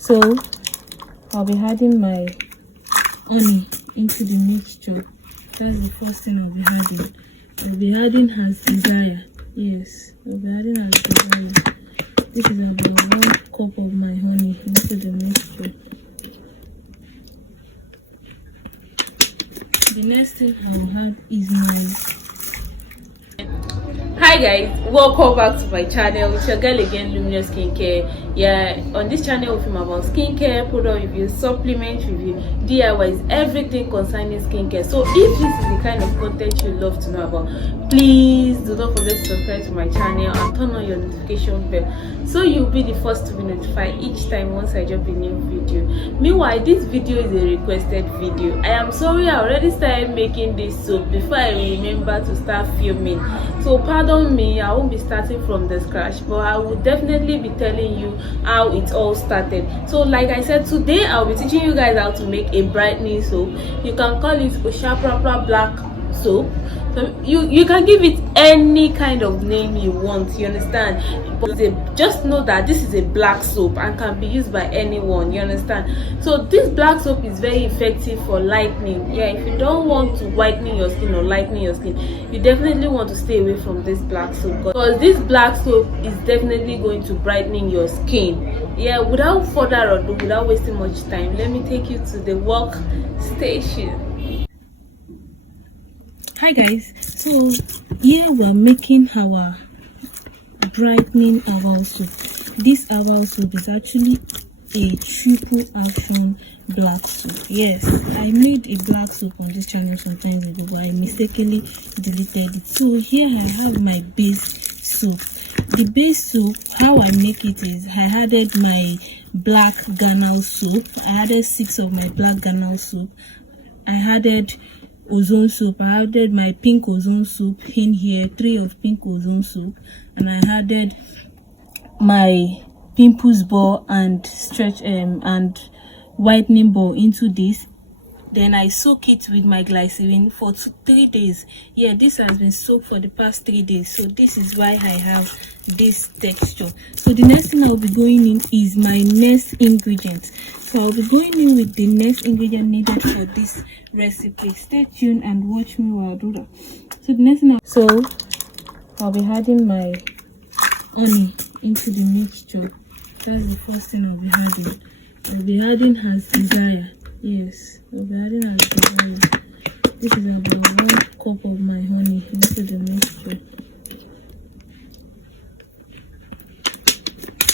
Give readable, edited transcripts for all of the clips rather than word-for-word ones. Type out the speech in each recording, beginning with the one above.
So I'll be adding my honey into the mixture. That's the first thing I'll be adding. I'll be adding as desire. Yes, I'll be adding as desire. This is about 1 cup of my honey into the mixture. The next thing I'll add is my... Hi guys, welcome back to my channel. It's your girl again, Luminous Skincare. Yeah, on this channel we film about skincare, product reviews, supplement review, DIYs, everything concerning skincare. So if this is the kind of content you love to know about, please do not forget to subscribe to my channel and turn on your notification bell so you'll be the first to be notified each time once I drop a new video. Meanwhile, this video is a requested video. I am sorry I already started making this soap before I remember to start filming, so pardon me. I won't be starting from the scratch, but I will definitely be telling you how it all started. So like I said, today I'll be teaching you guys how to make a brightening soap. You can call it Oshaprapra black soap. So you can give it any kind of name you want, you understand, but just know that this is a black soap and can be used by anyone, you understand. So this black soap is very effective for lightening. Yeah, if you don't want to whitening your skin or lightening your skin, you definitely want to stay away from this black soap, because this black soap is definitely going to brightening your skin. Yeah, without further ado, without wasting much time, let me take you to the workstation. Hi guys, so here we're making our brightening herbal soup. This herbal soup is actually a triple action black soup. Yes, I made a black soup on this channel some time ago, but I mistakenly deleted it. So here I have my base soup. The base soup, how I make it is I added my black Ghana soup. I added 6 of my black Ghana soup. I added ozone soup. I added my pink ozone soup in here, 3 of pink ozone soup, and I added my pimples ball and stretch and whitening ball into this. Then I soak it with my glycerin for 3 days. Yeah, this has been soaked for the past 3 days, so this is why I have this texture. So the next thing I'll be going in is my next ingredient. So I'll be going in with the next ingredient needed for this recipe. Stay tuned and watch me while I do that. So the next thing I'll be adding my honey into the mixture. That's the first thing I'll be adding. I'll be adding as desire. Yes, I'll be adding as desire. This is about 1 cup of my honey into the mixture.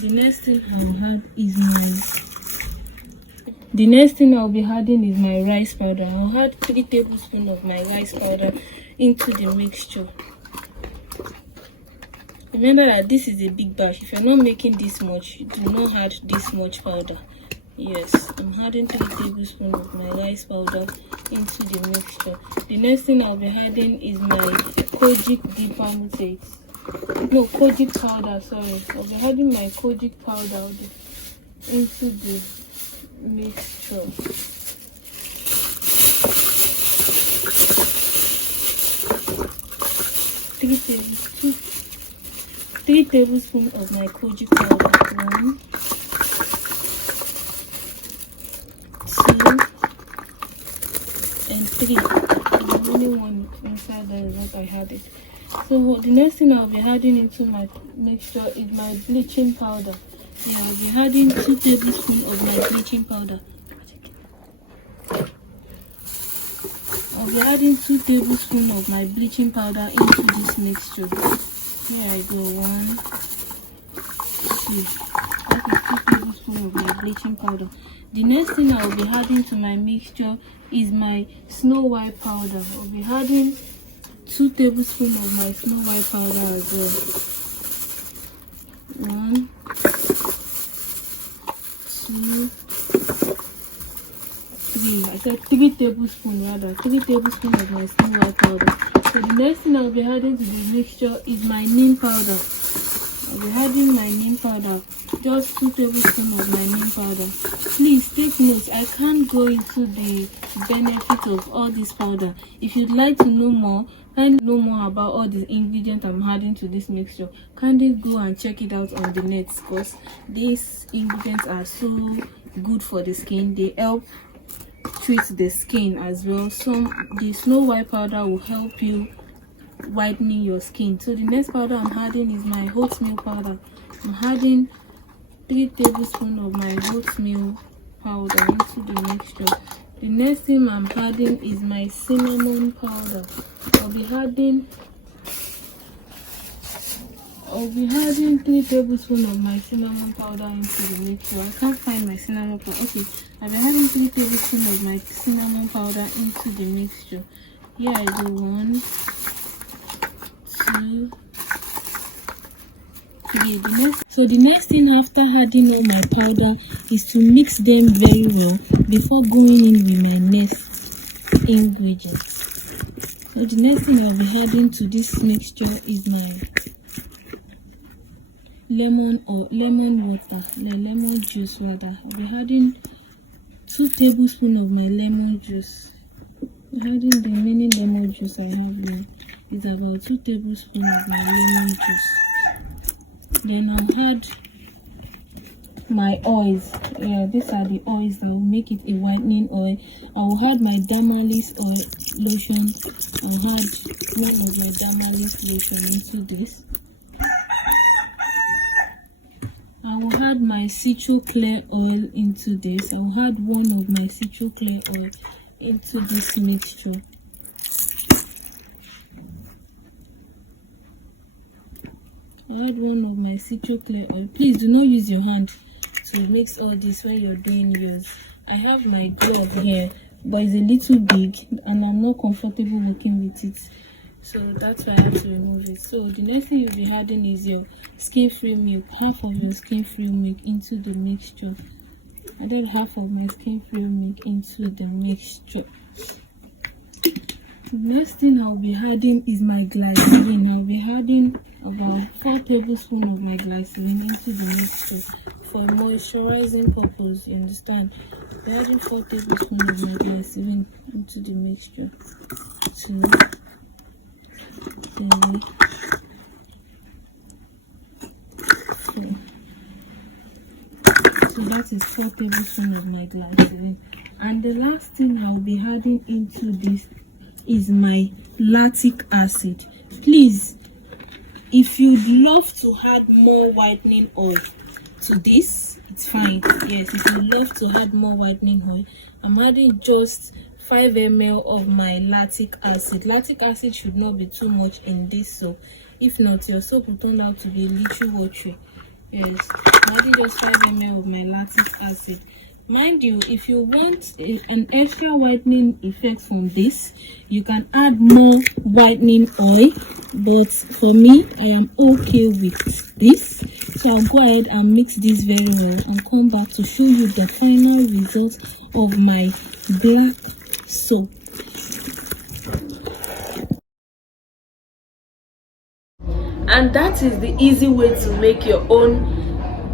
The next thing I'll be adding is my rice powder. I'll add 3 tablespoons of my rice powder into the mixture. Remember that this is a big batch. If you're not making this much, do not add this much powder. Yes, I'm adding 3 tablespoons of my rice powder into the mixture. The next thing I'll be adding is my kojic department. No, kojic powder, sorry. I'll be adding my kojic powder into the mixture. 3 tablespoons of my kojic powder. 1, 2, and 3. The only one inside there is what I had it. So the next thing I'll be adding into my mixture is my bleaching powder. Yeah, I'll be adding 2 tablespoons of my bleaching powder. I'll be adding 2 tablespoons of my bleaching powder into this mixture. Here I go, 1, 2. That is 2 tablespoons of my bleaching powder. The next thing I'll be adding to my mixture is my snow white powder. I'll be adding 2 tablespoons of my snow white powder as well. 1, 2, 3. I said 3 tablespoons rather. 3 tablespoons of my snow white powder. So the next thing I'll be adding to the mixture is my neem powder. I'll be adding my neem powder, just 2 tablespoons of my neem powder. Please take note, I can't go into the benefit of all this powder. If you'd like to know more, kindly know more about all the ingredients I'm adding to this mixture, kindly go and check it out on the net, because these ingredients are so good for the skin. They help treat the skin as well. The Snow White powder will help you whitening your skin. So the next powder I'm adding is my oatmeal powder. I'm adding 3 tablespoons of my oatmeal powder into the mixture. The next thing I'm adding is my cinnamon powder. I'll be adding 3 tablespoons of my cinnamon powder into the mixture. I can't find my cinnamon powder. Okay, I'll be adding 3 tablespoons of my cinnamon powder into the mixture. Here I go. 1, 2, 3. The next thing after adding all my powder is to mix them very well before going in with my next ingredients. So the next thing I'll be adding to this mixture is my lemon juice rather. I'll be adding 2 tablespoons of my lemon juice. Adding the remaining lemon juice I have here is about 2 tablespoons of my lemon juice. Then I'll add my oils. These are the oils that will make it a whitening oil. I will add my dermalis oil lotion. I'll add one of the dermalis lotion into this. I will add my citro clear oil into this. I will add one of my citro clear oil into this mixture. Add one of my citro clear oil. Please do not use your hand to mix all this when you're doing yours. I have my glove here, but it's a little big and I'm not comfortable working with it, so that's why I have to remove it. So the next thing you'll be adding is your skin-free milk. Half of your skin-free milk into the mixture. I added half of my skin-free milk into the mixture. The next thing I'll be adding is my glycerin. I'll be adding about 4 tablespoons of my glycerin into the mixture for moisturizing purpose. You understand? I'll be adding 4 tablespoons of my glycerin into the mixture. 2, 3, 4. So that is 4 tablespoons of my glycerin. And the last thing I'll be adding into this is my lactic acid. Please, if you'd love to add more whitening oil to this, it's fine. Yes, if you love to add more whitening oil, I'm adding just 5 ml of my lactic acid. Lactic acid should not be too much in this soap. If not, your soap will turn out to be a little watery. Yes, I'm adding just 5 ml of my lactic acid. Mind you, if you want an extra whitening effect from this, you can add more whitening oil, but for me, I am okay with this. So I'll go ahead and mix this very well and come back to show you the final result of my black soap. And that is the easy way to make your own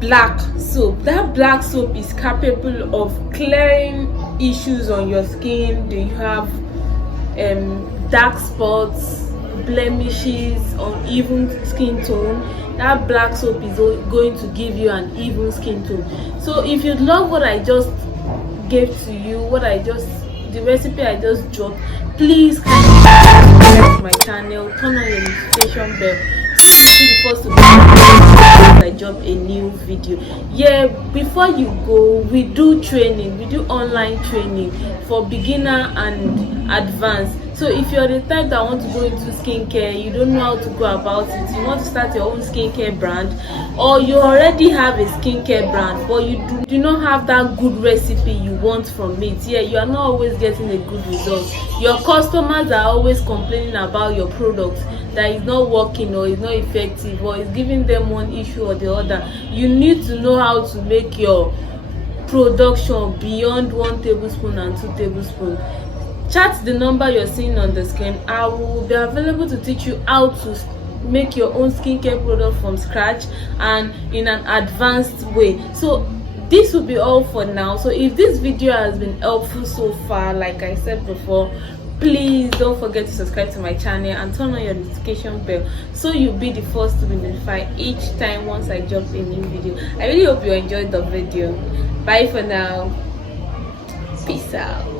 black soap. That black soap is capable of clearing issues on your skin. Do you have dark spots, blemishes, uneven skin tone? That black soap is going to give you an even skin tone. So if you love what I just gave to you, the recipe I just dropped, please subscribe to my channel, turn on your notification bell so you'll be the first to know I drop a new video. Yeah, before you go, we do training, we do online training for beginner and advanced. So if you're the type that want to go into skincare, you don't know how to go about it, you want to start your own skincare brand, or you already have a skincare brand but you do not have that good recipe you want from it, yeah, you are not always getting a good result. Your customers are always complaining about your products, that is not working or is not effective or is giving them one issue or the other. You need to know how to make your production beyond 1 tablespoon and 2 tablespoons. Chat the number you're seeing on the screen. I will be available to teach you how to make your own skincare product from scratch and in an advanced way. So this will be all for now. So if this video has been helpful so far, like I said before, please don't forget to subscribe to my channel and turn on your notification bell so you'll be the first to be notified each time once I drop a new video. I really hope you enjoyed the video. Bye for now. Peace out.